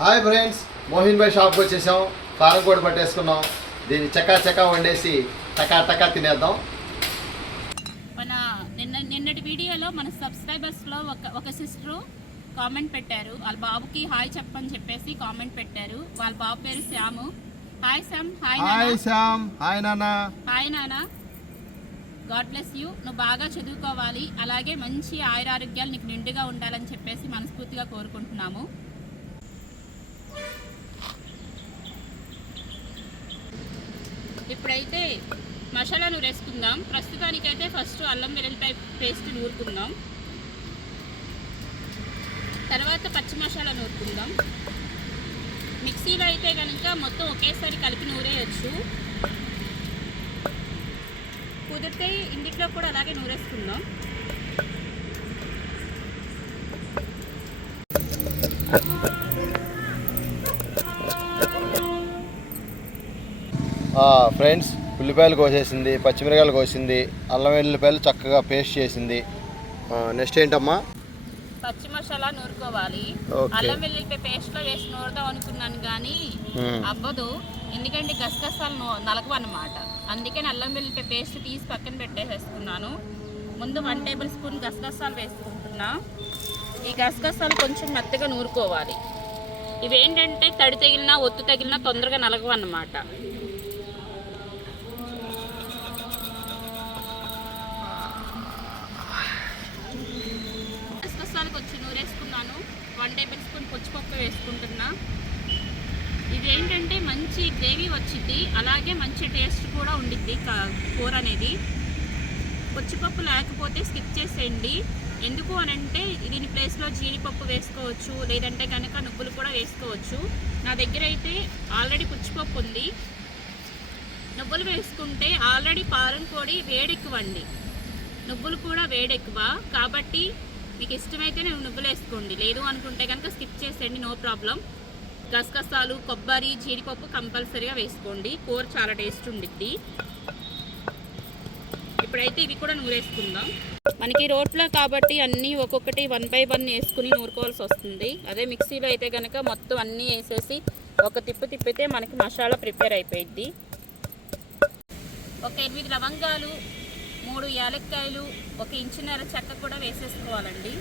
Hi friends, మోహిన్ భాయ్ షాప్కి వచ్చేసాం. కారం కూడా పట్టేసుకున్నాం. దీన్ని చక్కా వండేసి టకా తినేద్దాం. మన నిన్నటి వీడియోలో మన సబ్స్క్రైబర్స్లో ఒక సిస్టరు కామెంట్ పెట్టారు. వాళ్ళ బాబుకి హాయ్ చెప్పని చెప్పేసి కామెంట్ పెట్టారు. వాళ్ళ బాబు పేరు Shyam. Hi Shyam. Hi Shyam. Hi నాన్న. హాయ్ నాన్న. God bless you. నువ్వు బాగా చదువుకోవాలి, అలాగే మంచి ఆయురారోగ్యాలు నీకు నిండుగా ఉండాలని చెప్పేసి మనస్ఫూర్తిగా కోరుకుంటున్నాము. ఇప్పుడైతే మసాలా నూరేసుకుందాం. ప్రస్తుతానికైతే ఫస్ట్ అల్లం వెల్లుల్లిపాయ పేస్ట్ నూరుకుందాం. తర్వాత పచ్చి మసాలా నూరుకుందాం. మిక్సీలో అయితే కనుక మొత్తం ఒకేసారి కలిపి నూరేయచ్చు. కుదిరితే ఇంటిలో కూడా అలాగే నూరేసుకుందాం. ఫ్రెండ్స్, ఉల్లిపాయలు కోసేసింది, పచ్చిమిరకాయలు కోసింది, అల్లం వెల్లుల్లిపాయలు చక్కగా పేస్ట్ చేసింది. నెక్స్ట్ ఏంటమ్మా? పచ్చి మసాలా నూరుకోవాలి. అల్లం వెల్లుల్లిపాయ పేస్ట్లో వేసి నూరుదాం అనుకున్నాను కానీ అవ్వదు, ఎందుకంటే గసగసాలు నలగవన్నమాట. అందుకని అల్లం వెల్లుల్లిపాయ పేస్ట్ తీసి పక్కన పెట్టేసేసుకున్నాను. ముందు 1 టేబుల్ స్పూన్ గసగసాలు వేసుకుంటున్నా. ఈ గసగసాలు కొంచెం మెత్తగా నూరుకోవాలి. ఇవేంటంటే తడి తగిలినా ఒత్తు తగిలినా తొందరగా నలగవన్నమాట. కొంచెం నూరేసుకున్నాను. 1 టేబుల్ స్పూన్ పచ్చిపప్పు వేసుకుంటున్నా. ఇదేంటంటే మంచి గ్రేవీ వచ్చింది, అలాగే మంచి టేస్ట్ కూడా ఉండిద్ది కూర అనేది. పచ్చిపప్పు లేకపోతే స్కిప్ చేసేయండి. ఎందుకు అనంటే దీని ప్లేస్లో జీడిపప్పు వేసుకోవచ్చు, లేదంటే కనుక నువ్వులు కూడా వేసుకోవచ్చు. నా దగ్గర అయితే ఆల్రెడీ పచ్చిపప్పు ఉంది. నువ్వులు వేసుకుంటే ఆల్రెడీ పారం కోడి వేడెక్కువండి, నువ్వులు కూడా వేడెక్కువ. కాబట్టి మీకు ఇష్టమైతే నేను నువ్వులు వేసుకోండి, లేదు అనుకుంటే కనుక స్కిప్ చేసేయండి, నో ప్రాబ్లం. గసగసాలు, కొబ్బరి, జీడిపప్పు కంపల్సరీగా వేసుకోండి, కూర చాలా టేస్ట్ ఉండిద్ది. ఇప్పుడైతే ఇవి కూడా నూరేసుకుందాం. మనకి రోట్లో కాబట్టి అన్నీ ఒక్కొక్కటి 1 by 1 వేసుకుని నూరుకోవాల్సి వస్తుంది. అదే మిక్సీలో అయితే కనుక మొత్తం అన్నీ వేసేసి ఒక తిప్పితే మనకి మసాలా ప్రిపేర్ అయిపోయిద్ది. ఒక 8 లవంగాలు, 3 యాలక్కాయలు, 1 ఇంచున్నర చెక్క కూడా వేసేసుకోవాలండి.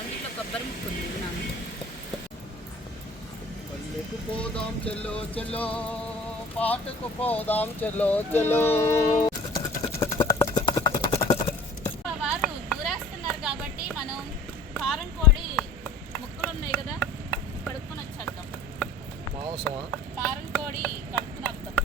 అందులో కొబ్బరి ముక్క ఉంది. పల్లెకు పోదాం చెల్లో చెల్లో, పాటకు పోదాం చెల్లో చెల్లో. వారు దూరేస్తున్నారు కాబట్టి మనం కారం కోడి ముక్కలు ఉన్నాయి కదా, కడుక్కుని వచ్చేద్దాం. మాంసమా? కారం కోడి కడుక్కుని వద్దాం.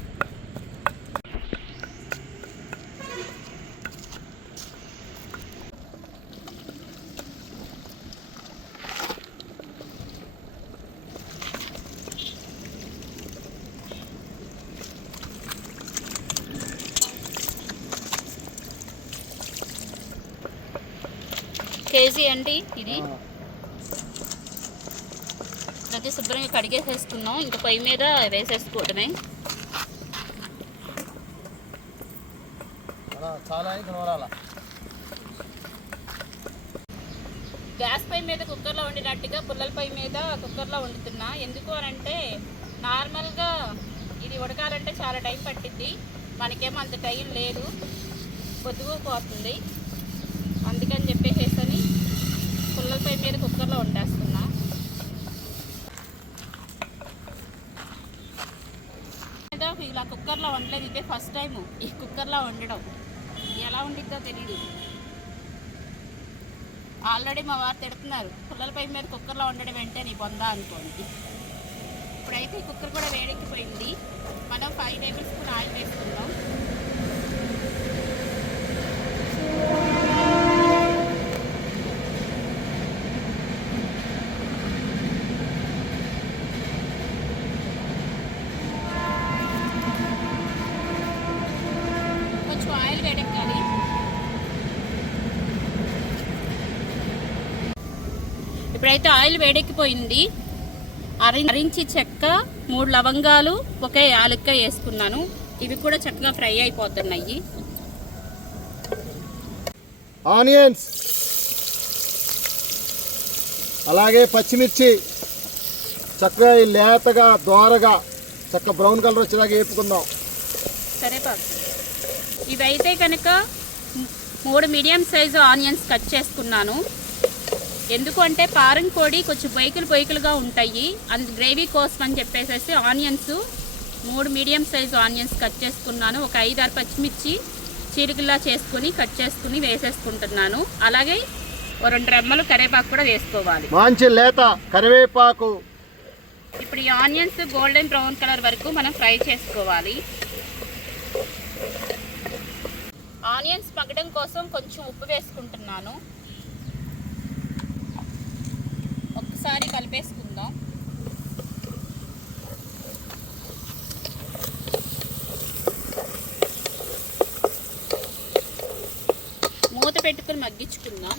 కేజీ అండి ఇది. ప్రతి శుభ్రంగా కడిగేసేసుకున్నాం. ఇంకా పొయ్యి మీద వేసేసుకోవడమే. గ్యాస్ పొయ్యి మీద కుక్కర్లో వండినట్టుగా పుల్లల పొయ్యి మీద కుక్కర్లో వండుతున్నా. ఎందుకు అనంటే నార్మల్గా ఇది ఉడకాలంటే చాలా టైం పట్టిద్ది, మనకేమో అంత టైం లేదు, పొద్దుపోతుంది. అందుకని చెప్పేసేసని పుల్లల పొయ్యి మీద కుక్కర్లో వండేస్తున్నా. ఇలా కుక్కర్లో వండలేదు, ఇదే ఫస్ట్ టైము ఈ కుక్కర్లో వండడం. ఎలా వండిద్దో తెలియదు. ఆల్రెడీ మా వారు తిడుతున్నారు, పుల్లల పొయ్యి మీద కుక్కర్లో వండడం వెంటే నీ బొందా అనుకోండి. ఇప్పుడైతే కుక్కర్ కూడా వేడెక్కిపోయింది. మనం 5 టేబుల్ స్పూన్ ఆయిల్ వేసుకుందాం. కొంచెం ఆయిల్ వేడెక్కాలి. ఇప్పుడైతే ఆయిల్ వేడెక్కిపోయింది. అరించి చెక్క, 3 లవంగాలు, 1 యాలక్కాయ వేసుకున్నాను. ఇవి కూడా చక్కగా ఫ్రై అయిపోతున్నాయి. ఆనియన్స్, అలాగే పచ్చిమిర్చి చక్కగా ఈ లేతగా దోరగా చక్కగా బ్రౌన్ కలర్ వచ్చేలాగా వేపుకుందాం. కరివేపాకు ఇవైతే కనుక 3 మీడియం సైజు ఆనియన్స్ కట్ చేసుకున్నాను. ఎందుకు అంటే పారం కోడి కొంచెం బొయ్యకులుగా ఉంటాయి, గ్రేవీ కోసం అని చెప్పేసి onions 3 medium size onions cut చేసుకున్నాను. ఒక 5-6 పచ్చిమిర్చి చీరికల్లా చేసుకుని కట్ చేసుకుని వేసేసుకుంటున్నాను. అలాగే 2 రెమ్మలు కరివేపాకు కూడా వేసుకోవాలి. మంచి లేత కరివేపాకు. ఇప్పుడు ఈ ఆనియన్స్ గోల్డెన్ బ్రౌన్ కలర్ వరకు మనం ఫ్రై చేసుకోవాలి. ఆనియన్స్ మగ్గడం కోసం కొంచెం ఉప్పు వేసుకుంటున్నాను. ఒకసారి కలిపేసుకుందాం. మూత పెట్టుకుని మగ్గించుకుందాం.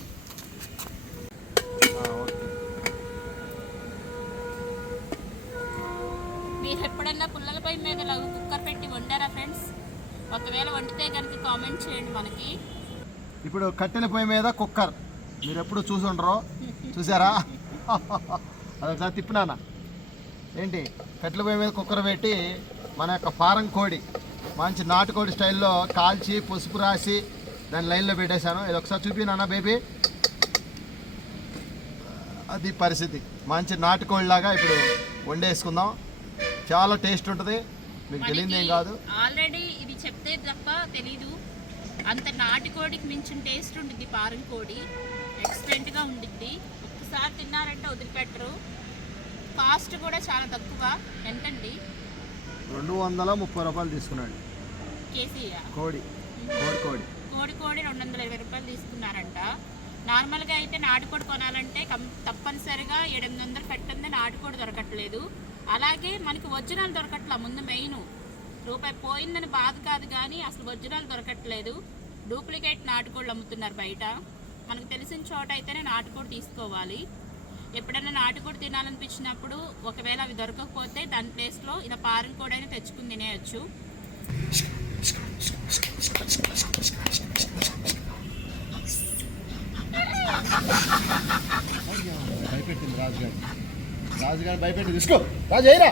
మీరు ఎప్పుడన్నా పుల్లల పొయ్యి మీద కుక్కర్ పెట్టి వండారా ఫ్రెండ్స్? ఒకవేళ వండితే కనుక కామెంట్ చేయండి మనకి. ఇప్పుడు కట్టెల పొయ్యి మీద కుక్కర్ మీరు ఎప్పుడు చూసుండరు, చూసారా? అదొకసారి తిప్పినానా ఏంటి? కట్టెల పొయ్యి మీద కుక్కర్ పెట్టి మన యొక్క ఫారం కోడి మంచి నాటుకోడి స్టైల్లో కాల్చి పసుపు రాసి దాని లైన్లో పెట్టేశాను. ఇది ఒకసారి చూపినానా బేబీ? అది పరిస్థితి. మంచి నాటుకోడిలాగా ఇప్పుడు వండేసుకుందాం. చాలా టేస్ట్ ఉంటుంది, మీకు తెలియదు ఏం కాదు. ఆల్రెడీ ఇది చెప్తే తప్ప తెలీదు, అంత నాటుకోడికి మించిన టేస్ట్ ఉంటుంది పారం కోడి. ఎక్సలెంట్గా ఉండిద్ది. ఒక్కసారి తిన్నారంటే వదిలిపెట్టరు. కాస్ట్ కూడా చాలా తక్కువ. ఎంతండి? 230 రూపాయలు తీసుకున్నాడు కేసీయా కోడి. కోడి 220 రూపాయలు తీసుకున్నారంట. నార్మల్గా అయితే నాటుకోడి కొనాలంటే తప్పనిసరిగా 700 పెట్టందే నాటుకోడి దొరకట్లేదు. అలాగే మనకి ఒరిజినల్ దొరకట్లా. ముందు మెయిన్ రూపాయి పోయిందని బాధ కాదు, కానీ అసలు ఒరిజినల్ దొరకట్లేదు. డూప్లికేట్ నాటుకోళ్ళు అమ్ముతున్నారు బయట. మనకు తెలిసిన చోట అయితేనే నాటుకోడి తీసుకోవాలి. ఎప్పుడైనా నాటుకోడి తినాలనిపించినప్పుడు ఒకవేళ అవి దొరకకపోతే దాని ప్లేస్లో ఇలా పారం కోడి అయినా తెచ్చుకుని తినేయచ్చు. భయపెట్టింది రాజుగారు భయపెట్టి తీసుకో. రాజు ఏరా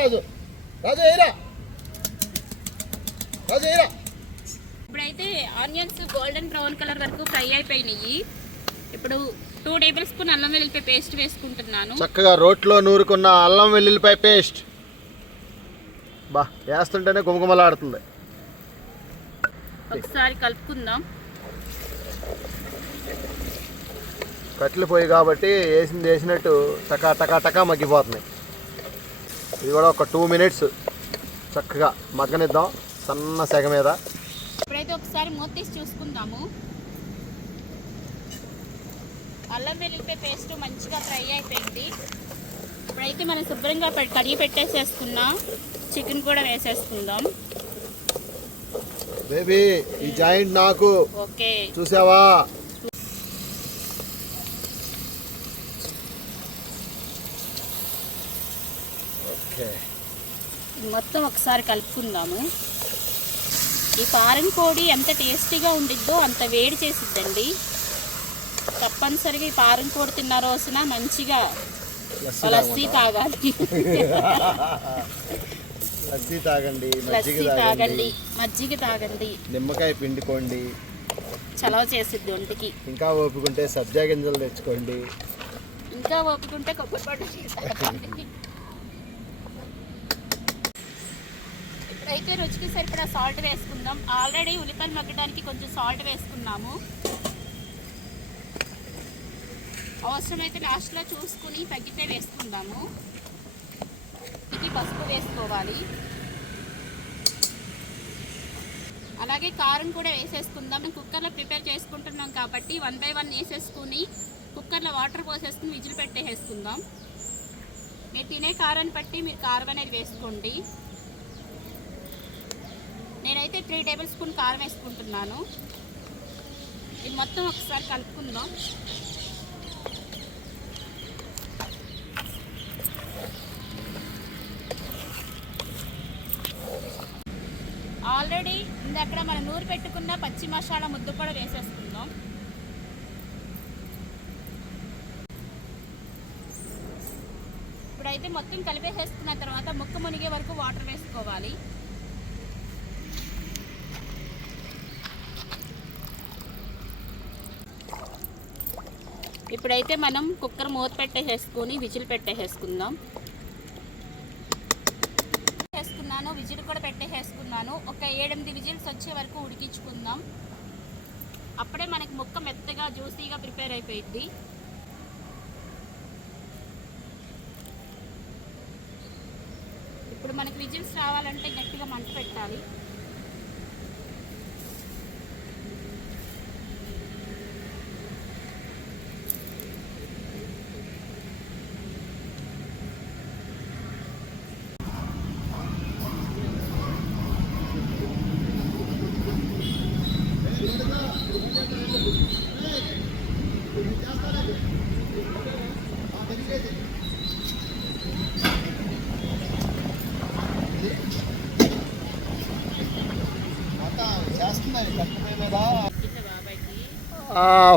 రాజు ఏరా. ఇప్పుడైతే ఆనియన్స్ గోల్డెన్ బ్రౌన్ కలర్ వరకు ఫ్రై అయిపోయినాయి. ఇప్పుడు 2 టేబుల్ స్పూన్ అల్లం వెల్లుల్లిపాయ పేస్ట్ వేసుకుంటున్నాను. చక్కగా రోట్లో నూరుకున్న అల్లం వెల్లుల్లిపాయ పేస్ట్ వేస్తుంటేనే గుమగుమలాడుతుంది. ఒకసారి కలుపుకుందాం. కట్టెలు పోయి కాబట్టి వేసినట్టు టకా టకా టకా మగ్గిపోతున్నాయి. ఇది కూడా ఒక 2 మినిట్స్ చక్కగా మగ్గనిద్దాం సన్న సెగ మీద. ఇప్పుడైతే ఒకసారి మూత తీసి చూసుకుందాము. అల్లం వెల్లుల్లిపాయ పేస్ట్ మంచిగా ఫ్రై అయిపోయింది. ఇప్పుడైతే మనం శుభ్రంగా కడిగి పెట్టేసేసుకున్న చికెన్ కూడా వేసేసుకుందాం. బేబీ ఈ జాయింట్ నాకు ఓకే చూసావా? మొత్తం ఒకసారి కలుపుకుందాము. ఈ పారం కోడి ఎంత టేస్టీగా ఉండిద్దో అంత వేడి చేసిద్దండి. తప్పనిసరిగా ఈ పారం కోడి తిన్న రోజున మంచిగా లస్సీ తాగాలి. లస్సీ తాగండి, మజ్జిగ తాగండి, నిమ్మకాయ పిండుకోండి, చలవ చేసిద్ది ఒంటికి. ఇంకా ఓపుకుంటే సబ్జా గింజలు తెచ్చుకోండి, ఇంకా ఓపుకుంటే కొబ్బరి పట్టు. ఇప్పుడైతే రుచికి సరిపడా సాల్ట్ వేసుకుందాం. ఆల్రెడీ ఉల్లిపాయలు మగ్గడానికి కొంచెం సాల్ట్ వేసుకున్నాము. అవసరమైతే లాస్ట్లో చూసుకుని తగ్గితే వేసుకుందాము. ఇది పసుపు వేసుకోవాలి. అలాగే కారం కూడా వేసేసుకుందాం. కుక్కర్లో ప్రిపేర్ చేసుకుంటున్నాం కాబట్టి 1 by 1 వేసేసుకుని కుక్కర్లో వాటర్ పోసేసుకుని విజిల్ పెట్టేసుకుందాం. మీరు తినే కారాన్ని బట్టి మీరు కారం అనేది వేసుకోండి. నేనైతే 3 టేబుల్ స్పూన్ కారం వేసుకుంటున్నాను. ఇది మొత్తం ఒకసారి కలుపుకుందాం. ఆల్రెడీ ఇందక్కడ మనం నూరు పెట్టుకున్న పచ్చి మసాలా ముద్ద కూడా వేసేసుకుందాం. ఇప్పుడైతే మొత్తం కలిపేసేసుకున్న తర్వాత ముక్క మునిగే వరకు వాటర్ వేసుకోవాలి. ఇప్పుడైతే మనం కుక్కర్ మూత పెట్టేసుకొని విజిల్ పెట్టేసుకుందాం. విజిల్ కూడా పెట్టేసుకున్నాను. ఒక 7-8 విజిల్స్ వచ్చే వరకు ఉడికించుకుందాం. అప్పుడే మనకి ముక్క మెత్తగా జ్యూసీగా ప్రిపేర్ అయిపోయింది. ఇప్పుడు మనకి విజిల్స్ రావాలంటే గట్టిగా మంట పెట్టాలి.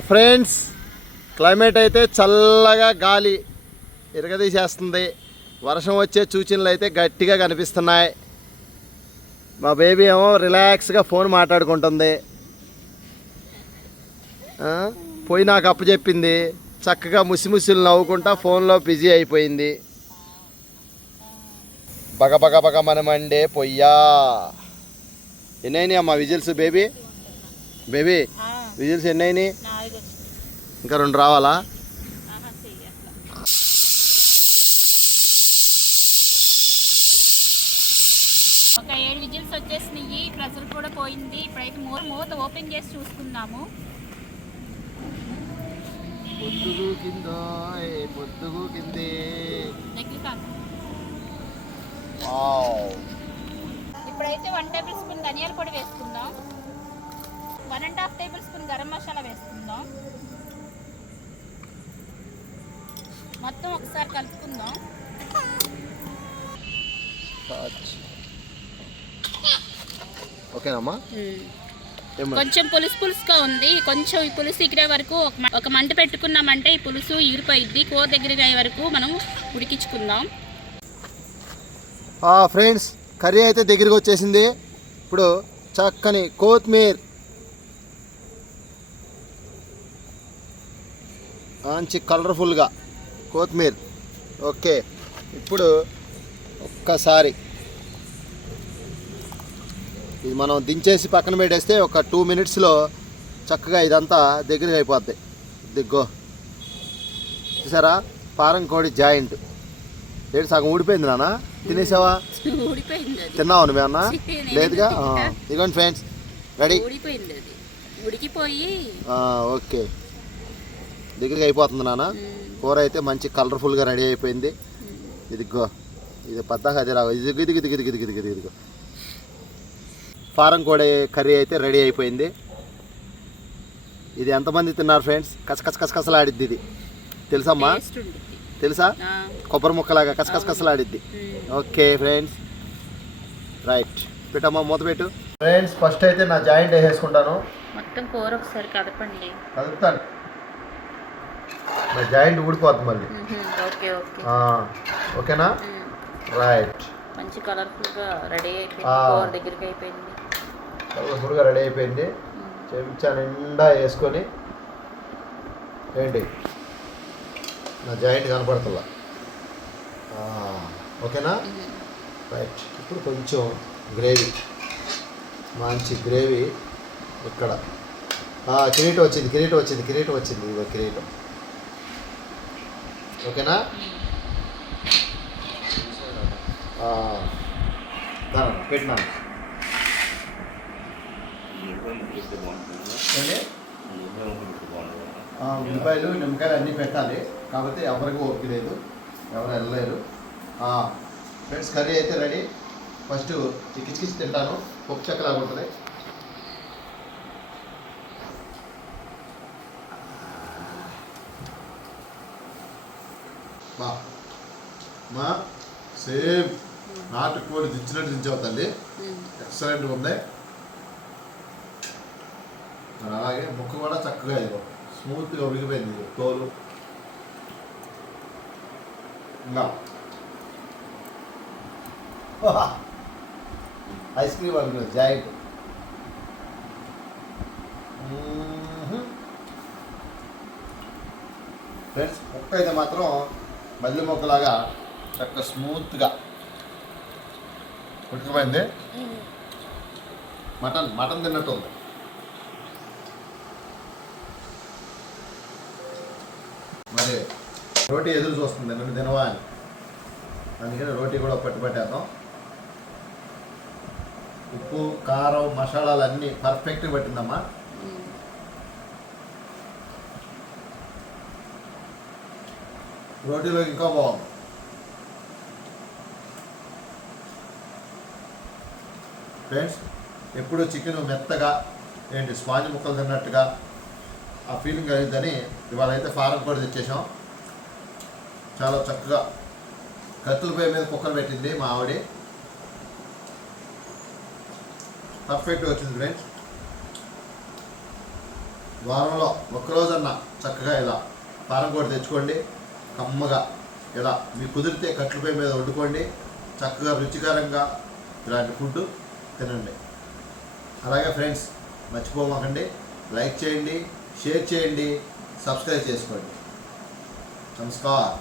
ఫ్రెండ్స్, క్లైమేట్ అయితే చల్లగా గాలి ఇరగదీసేస్తుంది. వర్షం వచ్చే సూచనలు అయితే గట్టిగా కనిపిస్తున్నాయి. మా బేబీ ఏమో రిలాక్స్గా ఫోన్ మాట్లాడుకుంటుంది. పోయి నాకు అప్పచెప్పింది. చక్కగా ముసిముసిలు నవ్వుకుంటా ఫోన్లో బిజీ అయిపోయింది. బగ బగ బగ మనమండే పొయ్యా. ఎన్నైనాయి అమ్మా విజిల్స్? Baby whistles ఎన్నైనాయి? ఇంకా 2 రావాలా? ఒక 7 విజిల్స్ వచ్చేసినాయి. ప్రెషర్ కూడా పోయింది. ఇప్పుడైతే మూత ఓపెన్ చేసి చూసుకుందాము. పొద్దుగు కిందే. ఇప్పుడైతే 1 టేబుల్ స్పూన్ ధనియాల పొడి వేసుకుందాం. 1.5 టేబుల్ స్పూన్ గరం మసాలా వేసుకుందాం. మొత్తం ఒకసారి కలుపుకుందాం. ఓకేనమ్మా. కొంచెం పులుసుగా ఉంది. కొంచెం ఈ పులుసు ఎగిరే వరకు ఒక మంట పెట్టుకున్నామంటే ఈ పులుసు ఎగిరిపోయిద్ది. కూర దగ్గరికి అయ్యే వరకు మనం ఉడికించుకుందాం. ఫ్రెండ్స్, కర్రీ అయితే దగ్గరికి వచ్చేసింది. ఇప్పుడు చక్కని కొత్తిమీర, మంచి కలర్ఫుల్గా కొత్తిమీర. ఓకే, ఇప్పుడు ఒక్కసారి ఇది మనం దించేసి పక్కన పెట్టేస్తే ఒక 2 మినిట్స్లో చక్కగా ఇదంతా దగ్గరికి అయిపోద్ది. దిగ్గో చూసారా, పారం కోడి జాయింట్. ఏంటి సగం ఊడిపోయింది నాన్న? తినేసావా? తిన్నావా నువ్వేమన్నా? లేదుగా. ఇదిగోండి ఫ్రెండ్స్, రెడీ. ఉడికిపోయి ఓకే, దగ్గరికి అయిపోతుంది నాన్న. కూర అయితే మంచి కలర్ఫుల్గా రెడీ అయిపోయింది. ఇదిగో ఇది పద్దాక అది రావు. ఇదిగో ఫారం కోడి కర్రీ అయితే రెడీ అయిపోయింది. ఇది ఎంతమంది తిన్నారు ఫ్రెండ్స్? కసకసలాడిద్ది ఇది, తెలుసమ్మా? తెలుసా? కొబ్బరి ముక్కలాగా కసకసలాడిద్ది. Okay friends, right. పెట్టమ్మా, మూత పెట్టు. ఫ్రెండ్స్, ఫస్ట్ అయితే నా జాయింట్ వేసేసుకుంటాను. మొత్తం కూర ఒకసారి కదపండి. కదుపుతాను, నా జాయింట్ ఊడిపోతుంది మళ్ళీ. ఓకేనా? రైట్. మంచి కలర్ఫుల్గా రెడీ అయిపోయింది. కూర దగ్గరికి అయిపోయింది. కలర్ఫుల్గా రెడీ అయిపోయింది. చెంచా నిండా వేసుకొని ఏంటి నా జాయింట్ కనపడుతుందా? ఓకేనా? రైట్. ఇప్పుడు కొంచెం గ్రేవీ, మంచి గ్రేవీ. ఇక్కడ కిరీటం వచ్చింది. ఇదిగో కిరీటం. ఓకేనా? పెట్టినాను. ఉల్లిపాయలు, నిమ్మకాయలు అన్నీ పెట్టాలి. కాబట్టి ఎవరికి ఓపిక లేదు, ఎవరు వెళ్ళలేరు. ఫ్రెండ్స్, కర్రీ అయితే రెడీ. ఫస్ట్ చిక్కిచి తింటాను. పప్పు చెక్కలాగా ఉంటుంది. మా సేమ్ నాటుకోడి దించినట్టు దించావు తల్లి. ఎక్సలెంట్గా ఉంది. అలాగే ముక్క కూడా చక్కగా ఇదిగో స్మూత్గా ఉడికిపోయింది. తోలు ఇంకా ఐస్ క్రీమ్ అనుకున్నాను జాయింట్. ఫ్రెండ్స్ ముక్క అయితే మాత్రం మల్లి మొక్కలాగా చక్కగా స్మూత్గా ఉడికిపోయింది. మటన్ తిన్నట్టు ఉంది. మరి రోటీ ఎదురు చూస్తుంది నన్ను తినవా అని, అందుకని రోటీ కూడా పట్టుబట్టేద్దాం. ఉప్పు కారం మసాలాలు అన్నీ పర్ఫెక్ట్గా పట్టిందమ్మా. రోటీలో ఇంకా బాగుంది. ఫ్రెండ్స్ ఎప్పుడు చికెన్ మెత్తగా ఏంటి స్పాంజ్ ముక్కలు తిన్నట్టుగా ఆ ఫీలింగ్ కలిగిద్దని ఇవాళ అయితే ఫారం కూడా తెచ్చేసాం. చాలా చక్కగా కత్తుల పొయ్యి మీద కుక్కర్ పెట్టింది మా ఆవిడ. పర్ఫెక్ట్గా వచ్చింది ఫ్రెండ్స్. వారంలో ఒక్కరోజన్నా చక్కగా ఇలా ఫారం కూడా తెచ్చుకోండి. కమ్మగా ఇలా మీకు కుదిరితే కట్ల పొయ్యి మీద వండుకోండి. చక్కగా రుచికరంగా ఇలాంటి ఫుడ్ తినండి. అలాగే ఫ్రెండ్స్ మర్చిపోమాకండి, లైక్ చేయండి, షేర్ చేయండి, సబ్స్క్రైబ్ చేసుకోండి. నమస్కారం.